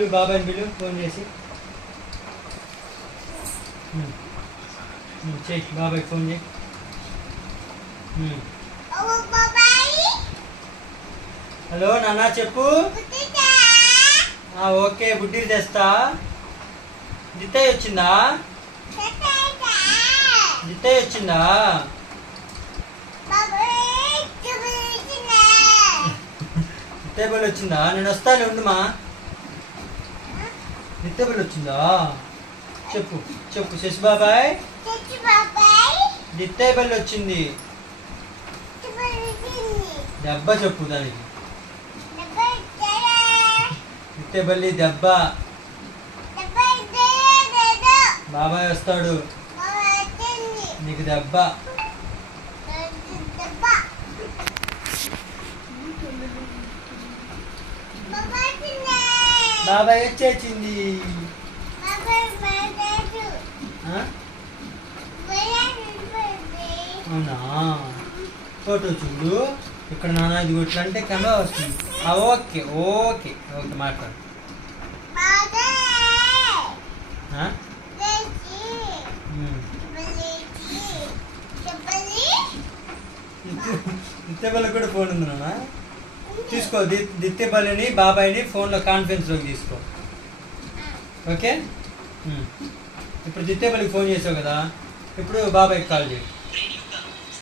Bill బాబాయ్ bill phone చేసి చెయ్యి బాబాయ్ ఫోన్ చేయి. హలో నాన్న చెప్పు. ఓకే బుడ్డీలు తెస్తా. దిత్తయ్య వచ్చిందా? దిత్తయ్య వచ్చిందా? దిత్తయ్య వచ్చిందా? నేను వస్తాను ఉండుమా. దిత్తయ్య వచ్చిందా? చెప్పు చెప్పు శశి బాబాయ్. దిత్తయ్య బల్లి వచ్చింది. దెబ్బ చెప్పు దానికి. దిత్తయ్య బల్లి దెబ్బ. బాబాయ్ వస్తాడు నీకు దెబ్బ. బాబాయ్ వచ్చేసింది. అవునా ఫోటో చూడు ఇక్కడ. నాన్న ఇది ఇట్లా అంటే కెమెరా వస్తుంది. ఓకే ఓకే ఓకే మాట్లాడు. దిత్తేబల్లి కూడా ఫోన్ ఉంది నాన్న. తీసుకో దిత్తేబల్లిని బాబాయ్ని ఫోన్లో కాన్ఫరెన్స్లోకి తీసుకో. ఓకే ఇప్పుడు దిత్తేబల్లికి ఫోన్ చేసావు కదా, ఇప్పుడు బాబాయ్కి కాల్ చేయి.